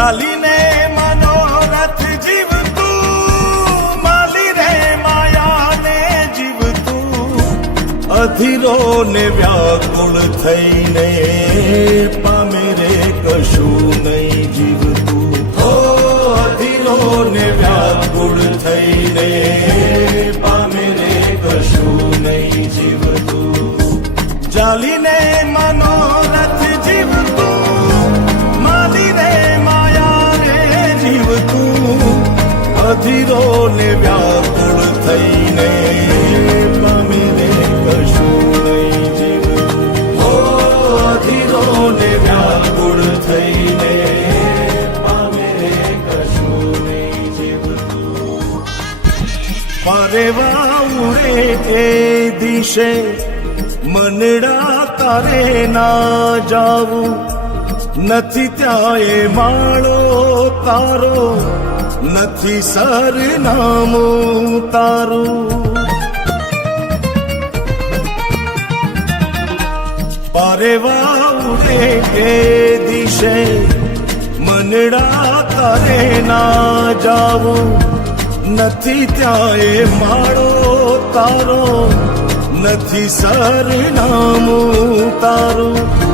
ચાલીને મનોરથ જીવતું માલી રે માયાને જીવતું. અધીરો ને વ્યાકુળ થઈને પામે રે કશું નહીં જીવતું. હો અધીરો ને વ્યાકુળ થઈને પામે રે કશું નહીં જીવતું. ચાલીને મનોરથ પરવા ઉડે એ દિશે, મનડા તારે ના જાવું. નથી ત્યાં એ માળો તારો, નથી સરનામું તારું. પારે ઉડે એ દિશે, મનડા તારે ના જાવું. નથી ત્યાં એ માળો તારો. નથી સરનામું તારું.